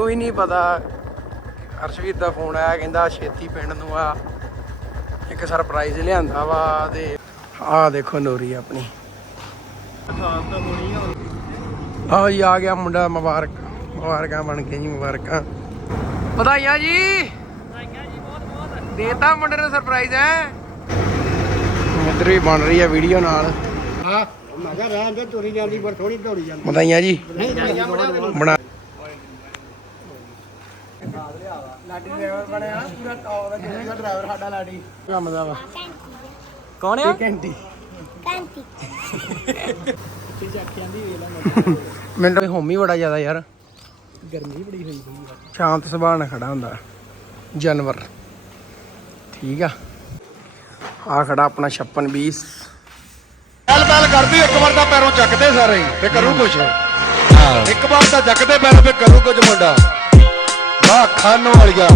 ਮੈਨੂੰ ਵੀ ਨਹੀਂ ਪਤਾ। ਅਰਸ਼ਵੀਰ ਦਾ ਫੋਨ ਆਇਆ ਕਹਿੰਦਾ ਛੇਤੀ ਪਿੰਡ ਨੂੰ ਆ। ਇੱਕ ਸਰਪ੍ਰਾਈਜ਼ ਲਿਆਂਦਾ ਵਾ ਤੇ ਆਹ ਦੇਖੋ ਨੂਰੀ ਆਪਣੀ। ਆਹ ਜੀ ਆ ਗਿਆ ਮੁੰਡਾ ਮੁਬਾਰਕ। ਮੁਬਾਰਕਾਂ ਬਣ ਕੇ ਜੀ ਮੁਬਾਰਕਾਂ। ਵਧਾਈਆਂ ਜੀ। ਦੇਤਾ ਮੁੰਡੇ ਨੂੰ ਸਰਪ੍ਰਾਈਜ਼ ਹੈ? ਇੱਧਰ ਵੀ ਬਣ ਰਹੀ ਹੈ ਵੀਡੀਓ ਨਾਲ। ਹਾਂ। ਮੈਂ ਕਿਹਾ ਰਹਿਣ ਦੇ ਤੁਰੀ ਜਾਂਦੀ ਪਰ ਥੋੜੀ ਦੌੜੀ ਜਾਂਦੀ। ਵਧਾਈਆਂ ਜੀ। ਬਣਾ ਲਾਡੀ ਡਰਾਈਵਰ ਬਣਿਆ। ਪੂਰਾ ਟੌਪ ਦਾ ਜਿਹੜਾ ਡਰਾਈਵਰ ਸਾਡਾ ਲਾਡੀ। ਕੰਮ ਦਾ ਵਾ। ਕੌਣ ਆ? ਘੰਟੀ। Canti. ਮੈਨੂੰ ਤਾਂ ਹੋਮੀ ਬੜਾ ਜ਼ਿਆਦਾ ਯਾਰ। ਗਰਮੀ ਬੜੀ ਹੋਈ ਪਈ ਆ। ਸ਼ਾਂਤ ਸੁਭਾਅ ਨਾਲ ਖੜਾ ਹੁੰਦਾ। ਜਾਨਵਰ। ਠੀਕ ਆ। ਆ ਖੜਾ ਆਪਣਾ 56 20 ਬੈਲ ਬੈਲ ਕਰਦੀ ਇੱਕ ਵਾਰ ਤਾਂ ਪੈਰੋਂ ਚੱਕਦੇ ਸਾਰੇ। ਤੇ ਕਰੂ ਕੁਛ। ਇੱਕ ਵਾਰ ਤਾਂ ਚੱਕਦੇ ਪੈਰ ਫੇ ਕਰੂ ਕੁਝ ਮੁੰਡਾ। ਵਾਹ ਖਾਨੋ ਵਾਲੀਆ।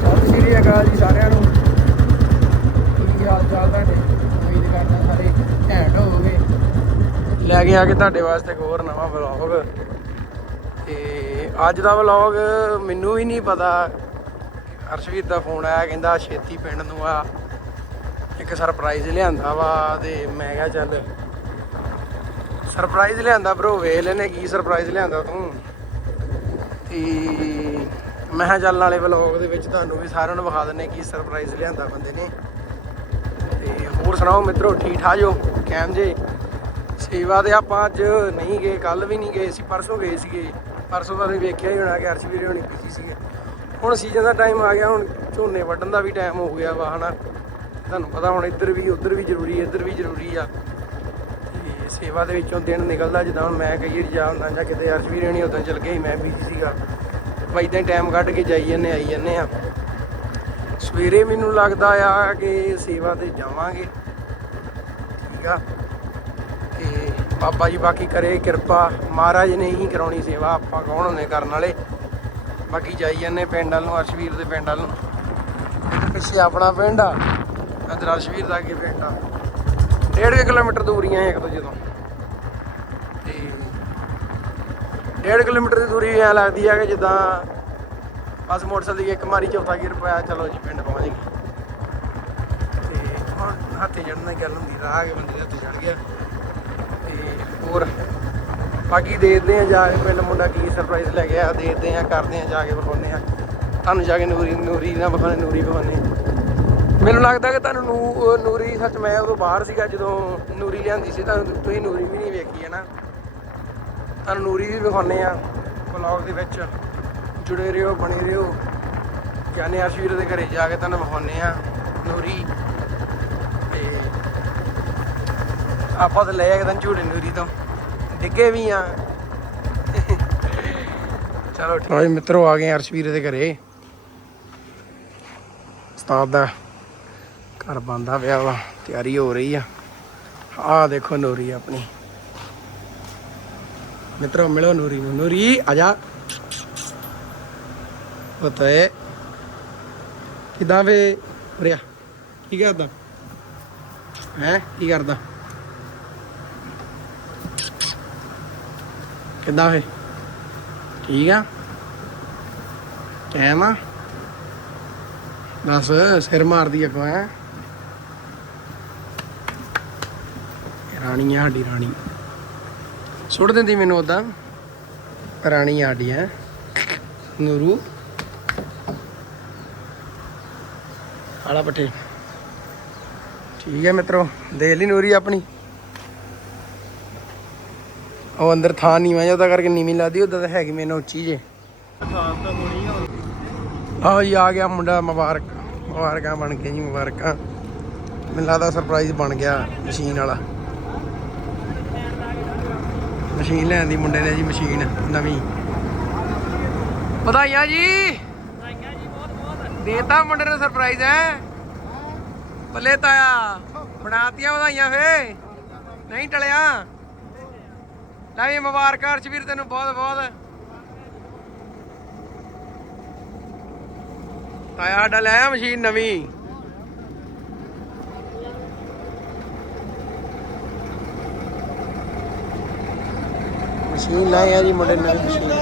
ਸਤਿ ਸ਼੍ਰੀ ਅਕਾਲ ਜੀ ਸਾਰਿਆਂ ਨੂੰ। ਕੀ ਹਾਲ ਚਾਲ ਤੁਹਾਡੇ? ਉਮੀਦ ਕਰਦਾ ਸਾਰੇ ਘੈਂਟ ਹੋਵੋਗੇ। ਲੈ ਕੇ ਆ ਕੇ ਤੁਹਾਡੇ ਵਾਸਤੇ ਇੱਕ ਹੋਰ ਨਵਾਂ ਵਲੌਗ ਤੇ ਅੱਜ ਦਾ ਵਲੌਗ ਮੈਨੂੰ ਵੀ ਨਹੀਂ ਪਤਾ। ਅਰਸ਼ਵੀਰ ਦਾ ਫੋਨ ਆਇਆ, ਕਹਿੰਦਾ ਛੇਤੀ ਪਿੰਡ ਨੂੰ ਆ। ਇੱਕ ਸਰਪ੍ਰਾਈਜ਼ ਲਿਆਂਦਾ ਵਾ ਤੇ ਮੈਂ ਕਿਹਾ ਚੱਲ ਸਰਪ੍ਰਾਈਜ਼ ਲਿਆਂਦਾ ਬ్రో ਵੇਖ ਲੈਨੇ ਕੀ ਸਰਪ੍ਰਾਈਜ਼ ਲਿਆਂਦਾ ਤੂੰ। ਤੇ ਮੈਂ ਕਿਹਾ ਚੱਲ ਨਾਲੇ ਵਲੌਗ ਦੇ ਵਿੱਚ ਤੁਹਾਨੂੰ ਵੀ ਸਾਰਿਆਂ ਨੂੰ ਵਿਖਾ ਦਿੰਨੇ ਕੀ ਸਰਪ੍ਰਾਈਜ਼ ਲਿਆਂਦਾ ਬੰਦੇ ਨੇ। ਤੇ ਹੋਰ ਸੁਣਾਓ ਮਿੱਤਰੋ, ਠੀਕ ਠਾਕ ਜੋ ਕੈਮ ਜੇ? ਸੇਵਾ ਦੇ ਆਪਾਂ ਅੱਜ ਨਹੀਂ ਗਏ, ਕੱਲ ਵੀ ਨਹੀਂ ਗਏ ਸੀ ਪਰਸੋਂ ਗਏ ਸੀਗੇ। ਪਰਸੋਂ ਤਾਂ ਤੁਸੀਂ ਵੇਖਿਆ ਹੀ ਹੋਣਾ ਕਿ ਅਰਸ਼ ਵੀਰੇ ਹੋਣੀ ਬਿਜ਼ੀ ਸੀਗੇ। ਹੁਣ ਸੀਜ਼ਨ ਦਾ ਟਾਈਮ ਆ ਗਿਆ, ਹੁਣ ਝੋਨੇ ਵੱਢਣ ਦਾ ਵੀ ਟਾਈਮ ਹੋ ਗਿਆ ਵਾ, ਹਨਾ। ਤੁਹਾਨੂੰ ਪਤਾ ਹੁਣ ਇੱਧਰ ਵੀ, ਉੱਧਰ ਵੀ ਜ਼ਰੂਰੀ, ਇੱਧਰ ਵੀ ਜ਼ਰੂਰੀ ਆ। ਸੇਵਾ ਦੇ ਵਿੱਚੋਂ ਦਿਨ ਨਿਕਲਦਾ ਜਿੱਦਾਂ ਹੁਣ ਮੈਂ ਕਈ ਵਾਰੀ ਜਾ ਹੁੰਦਾ ਜਾਂ ਕਿਤੇ ਅਰਸ਼ ਵੀਰੇ ਨਹੀਂ ਉਦੋਂ ਚਲ ਗਿਆ ਸੀ ਮੈਂ ਬਿਜ਼ੀ ਸੀਗਾ। ਆਪਾਂ ਇਦਾਂ ਹੀ ਟਾਈਮ ਕੱਢ ਕੇ ਜਾਈ ਜੰਨੇ ਆਈ ਜੰਨੇ ਆ। ਸਵੇਰੇ ਮੈਨੂੰ ਲੱਗਦਾ ਆ ਕਿ ਸੇਵਾ ਤੇ ਜਾਵਾਂਗੇ। ਠੀਕ ਆ। ਤੇ ਬਾਬਾ ਜੀ ਬਾਕੀ ਕਰੇ ਕਿਰਪਾ। ਮਹਾਰਾਜ ਨੇ ਹੀ ਕਰਾਉਣੀ ਸੇਵਾ, ਆਪਾਂ ਕੌਣ ਹੁੰਦੇ ਕਰਨ ਵਾਲੇ? ਬਾਕੀ ਜਾਈ ਜੰਨੇ ਪਿੰਡ ਵੱਲ ਨੂੰ ਅਰਸ਼ਵੀਰ ਦੇ ਪਿੰਡ ਵੱਲ ਨੂੰ। ਪਿੱਛੇ ਆਪਣਾ ਪਿੰਡ ਆ, ਇੱਧਰ ਅਰਸ਼ਵੀਰ ਦਾ ਅੱਗੇ ਪਿੰਡ ਆ। ਡੇਢ ਕੁ ਕਿਲੋਮੀਟਰ ਦੂਰੀਆਂ ਇੱਕ ਦੂਜੇ ਤੋਂ ਤੇ ਡੇਢ ਕਿਲੋਮੀਟਰ ਦੀ ਦੂਰੀ ਐ ਲੱਗਦੀ ਹੈ ਕਿ ਜਿੱਦਾਂ ਬਸ ਮੋਟਰਸਾਈਕਲ ਦੀ ਇੱਕ ਮਾਰੀ ਚੌਥਾ ਗੇਰ ਪਾਇਆ, ਚਲੋ ਜੀ ਪਿੰਡ ਪਹੁੰਚ ਗਏ। ਤੇ ਹੁਣ ਹੱਥੇ ਚੜਨ ਦੀ ਗੱਲ ਹੁੰਦੀ, ਰਾਹ ਕੇ ਬੰਦੇ ਦੇ ਹੱਥੇ ਚੜ ਗਿਆ। ਤੇ ਹੋਰ ਬਾਕੀ ਦੇਖਦੇ ਆ ਜਾ ਕੇ ਪਿੰਡ ਮੁੰਡਾ ਕੀ ਸਰਪ੍ਰਾਈਜ਼ ਲੈ ਗਿਆ ਦੇਖਦੇ ਆ ਕਰਦੇ ਆ ਜਾ ਕੇ ਵਿਖਾਉਂਦੇ ਆ ਤੁਹਾਨੂੰ ਜਾ ਕੇ ਨੂਰੀ ਨੂਰੀ ਨਾ ਵਿਖਾਉਂਦੇ ਨੂਰੀ ਵਿਖਾਉਂਦੇ ਆ। ਮੈਨੂੰ ਲੱਗਦਾ ਕਿ ਤੁਹਾਨੂੰ ਨੂ ਨੂਰੀ ਸੱਚ ਮੈਂ ਉਦੋਂ ਬਾਹਰ ਸੀਗਾ, ਜਦੋਂ ਨੂਰੀ ਲਿਆਂਦੀ ਸੀ ਤੁਹਾਨੂੰ ਤੁਸੀਂ ਨੂਰੀ ਵੀ ਨਹੀਂ ਵੇਖੀ, ਹੈ ਨਾ? ਤੁਹਾਨੂੰ ਨੂਰੀ ਵੀ ਵਿਖਾਉਂਦੇ ਆ ਵਲੌਗ ਦੇ ਵਿੱਚ। ਜੁੜੇ ਰਹੋ, ਬਣੇ ਰਹੋ। ਕਹਿੰਦੇ ਅਰਸ਼ਵੀਰ ਦੇ ਘਰੇ ਜਾ ਕੇ ਤੁਹਾਨੂੰ ਵਿਖਾਉਂਦੇ ਆ ਨੂਰੀ। ਤੇ ਆਪਾਂ ਤਾਂ ਲੈ ਆ ਦਿਨ ਝੂੜੇ ਨੂਰੀ ਤੋਂ। ਡਿੱਗੇ ਵੀ ਆ ਚਲੋ ਠੀਕ। ਹੈ ਮਿੱਤਰੋ ਆ ਗਏ ਅਰਸ਼ਵੀਰ ਦੇ ਘਰੇ। ਉਸਤਾਦ ਦਾ ਘਰ ਬੰਦਾ ਪਿਆ ਵਾ, ਤਿਆਰੀ ਹੋ ਰਹੀ ਆ। ਆਹ ਦੇਖੋ ਨੂਰੀ ਆਪਣੀ। ਮਿੱਤਰੋ, ਮਿਲੋ ਨੂਰੀ ਨੂੰ। ਨੂਰੀ, ਆ ਜਾ। ਪਤਾ ਹੈ ਕਿਦਾਂ ਵੇ ਰਿਆ ਕੀ ਕਰਦਾ? ਹੈ, ਕੀ ਕਰਦਾ? ਕਿਦਾਂ ਵੇ? ਠੀਕ ਆ? ਟਾਈਮ ਆ? ਦੱਸ, ਸਿਰ ਮਾਰਦੀ ਅੱਗੋਂ ਹੈ? ਰਾਣੀ ਆ, ਸਾਡੀ ਰਾਣੀ। ਸੁੱਟ ਦਿੰਦੀ ਮੈਨੂੰ ਉਦਾਂ ਰਾਣੀ ਆ ਸਾਡੀ, ਹੈ। ਨੂਰੂ। ਆਲਾ ਪੱਠੇ। ਠੀਕ ਹੈ ਮਿੱਤਰੋ, ਦੇਖ ਲਈ ਨੂਰੀ ਆਪਣੀ। ਉਹ ਅੰਦਰ ਥਾਂ ਨਹੀਂ ਮੈਂ ਉਹਦਾ ਕਰਕੇ ਨੀਵੀਂ ਲੱਗਦੀ ਉਦਾਂ ਤਾਂ ਹੈਗੀ ਮੈਨੂੰ ਉੱਚੀ ਜੇ ਆਹ ਜੀ, ਆ ਗਿਆ ਮੁੰਡਾ ਮੁਬਾਰਕ। ਮੁਬਾਰਕਾਂ ਬਣ ਕੇ ਜੀ, ਮੁਬਾਰਕਾਂ। ਮੈਨੂੰ ਲੱਗਦਾ ਸਰਪ੍ਰਾਈਜ਼ ਬਣ ਗਿਆ ਮਸ਼ੀਨ ਵਾਲਾ। ਮਸ਼ੀਨ ਲੈਣ ਦੀ ਮੁੰਡੇ ਨੇ ਜੀ ਮਸ਼ੀਨ ਨਵੀਂ। ਵਧਾਈਆਂ ਜੀ। ਦੇਤਾ ਮੁੰਡੇ ਨੂੰ ਸਰਪ੍ਰਾਈਜ਼ ਹੈ। ਬੱਲੇ ਤਾਇਆ, ਬਣਾਤੀਆਂ ਵਧਾਈਆਂ ਫੇ। ਨਹੀਂ ਟਲਿਆ। ਲੈ ਵੀ ਮੁਬਾਰਕਾਂ ਅਰਸ਼ਵੀਰ, ਤੈਨੂੰ ਬਹੁਤ ਬਹੁਤ। ਤਾਇਆ, ਸਾਡਾ ਲੈ ਮਸ਼ੀਨ ਨਵੀਂ। ਮਸ਼ੀਨ ਲਾਈ ਆ ਜੀ ਮੁੰਡੇ ਨੇ ਮਸ਼ੀਨ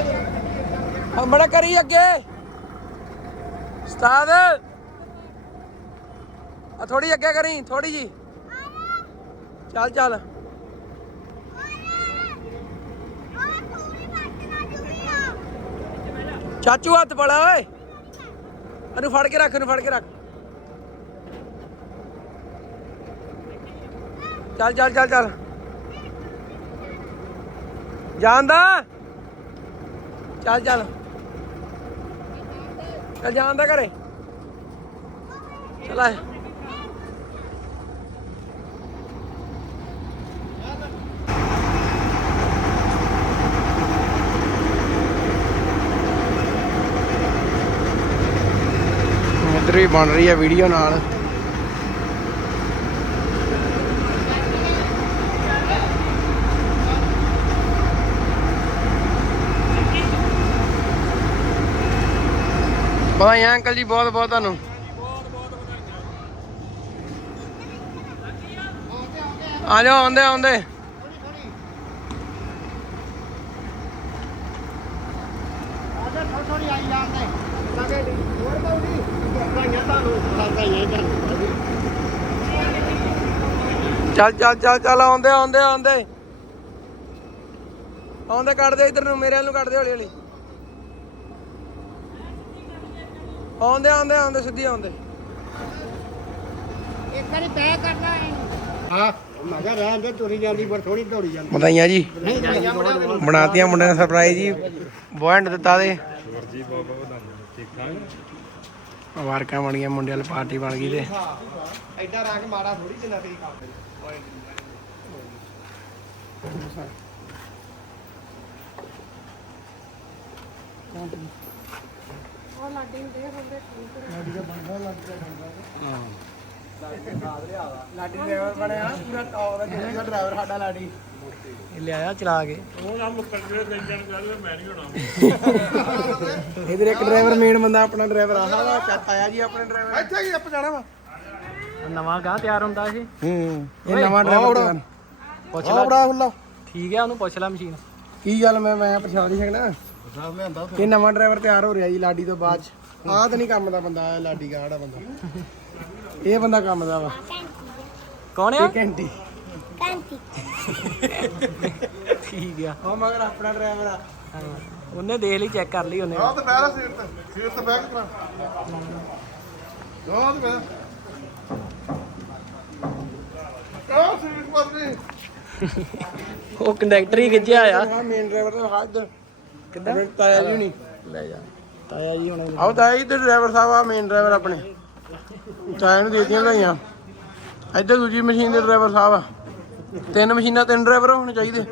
ਆ ਬੜਾ ਕਰੀ ਅੱਗੇ। ਉਸਤਾਦ। ਆ ਥੋੜੀ ਅੱਗੇ ਕਰੀ ਥੋੜੀ ਜੀ। ਚੱਲ ਚੱਲ। ਚਾਚੂ ਹੱਥ ਫੜਾ, ਓਏ। ਇਹਨੂੰ ਫੜ ਕੇ ਰੱਖ, ਇਹਨੂੰ ਫੜ ਕੇ ਰੱਖ। ਚੱਲ ਚੱਲ ਚੱਲ ਚੱਲ। ਜਾਂਦਾ ਚੱਲ ਚੱਲ। ਚੱਲ ਜਾਂਦਾ ਘਰੇ। ਚਲ ਆ। ਇੱਧਰ ਵੀ ਬਣ ਰਹੀ ਹੈ ਵੀਡੀਓ ਨਾਲ। ਵਧਾਈਆਂ ਅੰਕਲ ਜੀ, ਬਹੁਤ ਬਹੁਤ ਤੁਹਾਨੂੰ। ਆ ਜਾਓ, ਆਉਂਦੇ ਆਉਂਦੇ। ਚੱਲ ਚੱਲ ਚੱਲ ਚੱਲ, ਆਉਂਦੇ ਆਉਂਦੇ ਆਉਂਦੇ। ਆਉਂਦੇ, ਕੱਢ ਦੇ ਇਧਰ ਨੂੰ, ਮੇਰੇ ਵੱਲ ਨੂੰ ਕੱਢ ਦੇ ਹੌਲੀ ਹੌਲੀ। ਆਉਂਦੇ ਆਉਂਦੇ ਆਉਂਦੇ ਸਿੱਧੀ ਆਉਂਦੇ। ਇੱਕ ਵਾਰੀ ਤੈਅ ਕਰਨਾ ਹੈ ਹਾਂ। ਮੈਂ ਕਿਹਾ ਰਹਿਣ ਦੇ ਤੁਰੀ ਜਾਂਦੀ ਪਰ ਥੋੜੀ ਦੌੜੀ ਜਾਂਦੀ। ਵਧਾਈਆਂ ਜੀ। ਬਣਾਤੀਆਂ ਮੁੰਡੇ ਨੇ ਸਰਪ੍ਰਾਈਜ਼ ਜੀ। ਬੋਇੰਡ ਦਿੱਤਾ ਦੇ। ਵਾਰਕਾਂ ਬਣ ਗਈਆਂ ਮੁੰਡੇ ਵਾਲੀ ਪਾਰਟੀ ਬਣ ਗਈ ਤੇ। ਐਡਾ ਰੰਗ ਮਾੜਾ ਥੋੜੀ ਜਿੰਨਾ ਤੇਰੀ ਕੰਮ ਲਾਡੀ ਡਰਾਈਵਰ ਬਣਿਆ ਪੂਰਾ ਟੌਪ ਦਾ ਜਿਹੜਾ। ਦਾ ਡਰਾਈਵਰ ਸਾਡਾ ਲਾਡੀ। ਇਹ ਲਿਆਇਆ ਚਲਾ ਕੇ। ਇਧਰ ਇੱਕ ਡਰਾਈਵਰ ਮੇਨ ਬੰਦਾ ਆਪਣਾ ਡਰਾਈਵਰ ਆਹ ਵਾ ਚੱਤ ਆਇਆ ਜੀ ਆਪਣੇ ਡਰਾਈਵਰ ਇੱਥੇ ਕੀ ਆਪਾਂ ਜਾਣਾ ਵਾ। ਨਵਾਂ ਗਾਹ ਤਿਆਰ ਹੁੰਦਾ ਇਹ। ਹੂੰ। ਇਹ ਨਵਾਂ ਡਰਾਈਵਰ ਪੁੱਛ ਆ ਲੈ। ਬੜਾ ਹੁੱਲਾ ਠੀਕ ਹੈ ਉਹਨੂੰ ਪੁੱਛ ਲੈ ਮਸ਼ੀਨ। ਕੀ ਗੱਲ ਮੈਂ ਮੈਂ ਪਛਾਣ ਨਹੀਂ ਸਕਦਾ ਸਾਹਿਬ ਲਿਆਂਦਾ ਇਹ ਨਵਾਂ ਡਰਾਈਵਰ ਤਿਆਰ ਹੋ ਰਿਹਾ ਜੀ ਲਾਡੀ ਤੋਂ ਬਾਅਦ ਚ। ਆਹ ਤਾਂ ਨਹੀਂ ਕੰਮ ਦਾ ਬੰਦਾ ਇਹ ਲਾਡੀ ਗਾੜਾ ਬੰਦਾ। ਇਹ ਬੰਦਾ ਕੰਮ ਦਾ ਵਾ। ਕੌਣ ਆ? ਇਹ ਘੰਟੀ। ਠੀਕ ਆ। ਉਹ ਮਗਰ ਆਪਣਾ ਡਰਾਈਵਰ ਆ। ਹਾਂ। ਉਹਨੇ ਦੇਖ ਲਈ ਚੈੱਕ ਕਰ ਲਈ ਉਹਨੇ। ਆਹ ਤੇ ਬਹਿਰਾ ਸੀਟ ਤੇ ਸੀਟ ਤੇ ਬਹਿ ਕੇ ਕਰਾ ਆਹ ਤੇ ਬਹਿ ਆਹ ਸੀਟ ਪਰ ਨਹੀਂ ਉਹ ਕੰਡਕਟਰ ਹੀ ਖਿੱਚਿਆ ਆ ਆ ਮੇਨ ਡਰਾਈਵਰ ਦਾ ਹੱਥ ਕਿੱਦਾਂ? ਤਾਇਆ ਜੀ ਨਹੀਂ ਲੈ ਜਾ। ਤਾਇਆ ਜੀ ਹੁਣ। ਆਓ ਤਾਇਆ ਜੀ ਤੇ ਡਰਾਈਵਰ ਸਾਹਿਬ ਆ ਮੇਨ ਡਰਾਈਵਰ ਆਪਣੇ। ਤਾਇਆ ਨੂੰ ਦੇ ਦਿੱਤੀਆਂ ਵਧਾਈਆਂ ਇੱਧਰ ਦੂਜੀ ਮਸ਼ੀਨ ਦੇ ਡਰਾਈਵਰ ਸਾਹਿਬ ਆ। ਤਿੰਨ ਮਸ਼ੀਨਾਂ ਤਿੰਨ ਡਰਾਈਵਰ ਹੋਣੇ ਚਾਹੀਦੇ।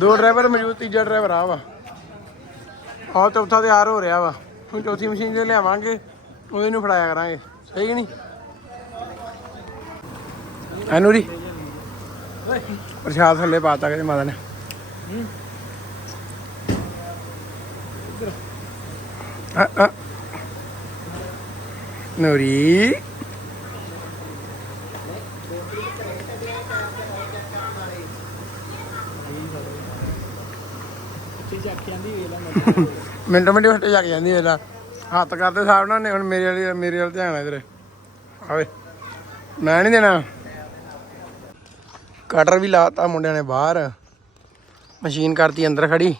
ਦੋ ਡਰਾਈਵਰ ਮੌਜੂਦ ਤੀਜਾ ਡਰਾਈਵਰ ਆ ਵਾ। ਆਹ ਚੌਥਾ ਤਿਆਰ ਹੋ ਰਿਹਾ ਵਾ। ਹੁਣ ਚੌਥੀ ਮਸ਼ੀਨ ਜੇ ਲਿਆਵਾਂਗੇ ਉਹਦੇ ਨੂੰ ਫੜਾਇਆ ਕਰਾਂਗੇ। ਸਹੀ ਕਿ ਨਹੀਂ? ਅਨੂਰੀ ਪ੍ਰਸ਼ਾਦ ਥੱਲੇ ਪਾਤਾ ਕਿ ਮਾਤਾ ਨੇ ਆ ਆ ਨੂਰੀ ਮਿੰਟੋ ਮਿੰਟ ਹੱਟ ਜਾ ਕੇ ਜਾਂਦੀ ਵੇਲਾ ਹੱਥ ਕਰਦੇ ਸਾਹਿਬ ਨਾਲ ਨੇ ਹੁਣ ਮੇਰੇ ਵਾਲੀ ਮੇਰੇ ਵਾਲ ਧਿਆਨ ਆ ਇਧਰ ਆਵੇ ਮੈਂ ਨਹੀਂ ਦੇਣਾ ਕਟਰ ਵੀ ਲਾਤਾ ਮੁੰਡਿਆਂ ਨੇ ਬਾਹਰ ਮਸ਼ੀਨ ਕਰਤੀ ਅੰਦਰ ਖੜੀ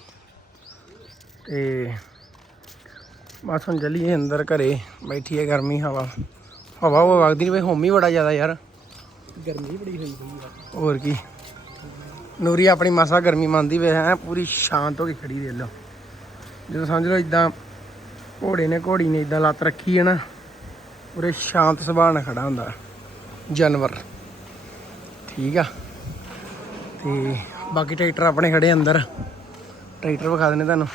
ਤੇ ਬਸ ਹੁਣ ਚੱਲੀਏ ਅੰਦਰ ਘਰੇ ਬੈਠੀ ਹੈ ਗਰਮੀ ਹਵਾ। ਹਵਾ ਉਹ ਵਗਦੀ ਨਹੀਂ ਬਈ ਹੋਮੀ ਬੜਾ ਜ਼ਿਆਦਾ ਯਾਰ। ਗਰਮੀ ਬੜੀ ਹੋਈ ਪਈ ਆ। ਹੋਰ ਕੀ। ਨੂਰੀ ਆਪਣੀ ਮਾਸਾ ਗਰਮੀ ਮੰਨਦੀ ਵੇ ਹੈ ਪੂਰੀ ਸ਼ਾਂਤ ਹੋ ਕੇ ਖੜੀ ਦੇ ਲੋ ਜਦੋਂ ਸਮਝ ਲਓ ਇਦਾਂ ਘੋੜੇ ਨੇ ਘੋੜੀ ਨੇ ਇਦਾਂ ਲੱਤ ਰੱਖੀ ਹੈ ਨਾ ਪੂਰੇ ਸ਼ਾਂਤ ਸੁਭਾਅ ਨਾਲ ਖੜਾ ਹੁੰਦਾ ਜਾਨਵਰ। ਠੀਕ ਆ। ਤੇ ਬਾਕੀ ਟਰੈਕਟਰ ਆਪਣੇ ਖੜੇ ਅੰਦਰ। ਟਰੈਕਟਰ ਵਿਖਾ ਦਿੰਦੇ ਤੁਹਾਨੂੰ।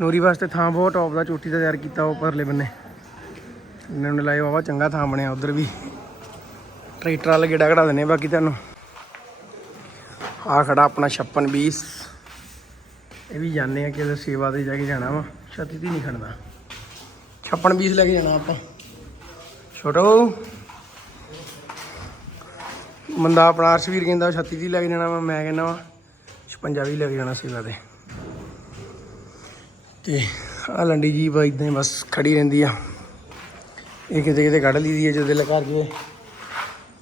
ਨੂਰੀ ਵਾਸਤੇ ਥਾਂ ਬਹੁਤ ਟੌਪ ਦਾ, ਚੋਟੀ ਦਾ ਤਿਆਰ ਕੀਤਾ ਉਹ ਪਰਲੇ ਬੰਨੇ। ਇਹਨਾਂ ਨੇ ਲਾਇਆ ਵਾਵਾ ਚੰਗਾ ਥਾਂ ਬਣਿਆ ਉਧਰ ਵੀ। ਟਰੈਕਟਰ ਵਾਲਾ ਗੇੜਾ ਕਢਾ ਦਿੰਦੇ ਬਾਕੀ ਤੁਹਾਨੂੰ। ਆ ਖੜਾ ਆਪਣਾ 56 20 ਇਹ ਵੀ ਜਾਣੇ ਆ ਕਿ ਸੇਵਾ ਤੇ ਜਾ ਕੇ ਜਾਣਾ ਵਾ, ਛੱਤੀ ਤੇ ਨਹੀਂ ਖੜਨਾ। 56 20 ਲੈ ਕੇ ਜਾਣਾ ਆਪਾਂ। ਛੋਟੋ। ਬੰਦਾ ਆਪਣਾ ਅਰਸ਼ਵੀਰ ਕਹਿੰਦਾ 36 ਦੀ ਲੈ ਕੇ ਜਾਣਾ ਵਾ, ਮੈਂ ਕਹਿੰਦਾ ਵਾ 56 ਵੀ ਲੈ ਕੇ ਜਾਣਾ ਸੇਵਾ ਤੇ। ਤੇ ਆ ਲੰਡੀ ਜੀ ਬਾ ਇਦਾਂ ਹੀ ਬਸ ਖੜੀ ਰਹਿੰਦੀ ਆ। ਇਹ ਕਿਤੇ ਕਿਤੇ ਕੱਢ ਲਈਦੀ ਹੈ ਜਦੋਂ ਦਿਲ ਕਰ ਜੇ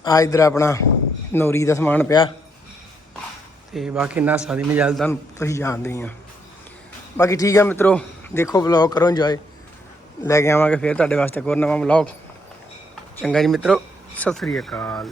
ਆ ਇਧਰ ਆਪਣਾ ਨੋਰੀ ਦਾ ਸਮਾਨ ਪਿਆ। ਤੇ ਬਾਕੀ ਨਾ ਦੀ ਮਜਾਲ ਤੁਹਾਨੂੰ ਤੁਸੀਂ ਜਾਣਦੇ ਹੀ ਆ। ਬਾਕੀ ਠੀਕ ਆ ਮਿੱਤਰੋ, ਦੇਖੋ ਵਲੌਗ ਕਰੋ ਇੰਜੋਏ ਲੈ ਕੇ ਆਵਾਂਗੇ ਫਿਰ ਤੁਹਾਡੇ ਵਾਸਤੇ ਇੱਕ ਹੋਰ ਨਵਾਂ ਵਲੌਗ ਚੰਗਾ ਜੀ ਮਿੱਤਰੋ, ਸਤਿ ਸ੍ਰੀ ਅਕਾਲ।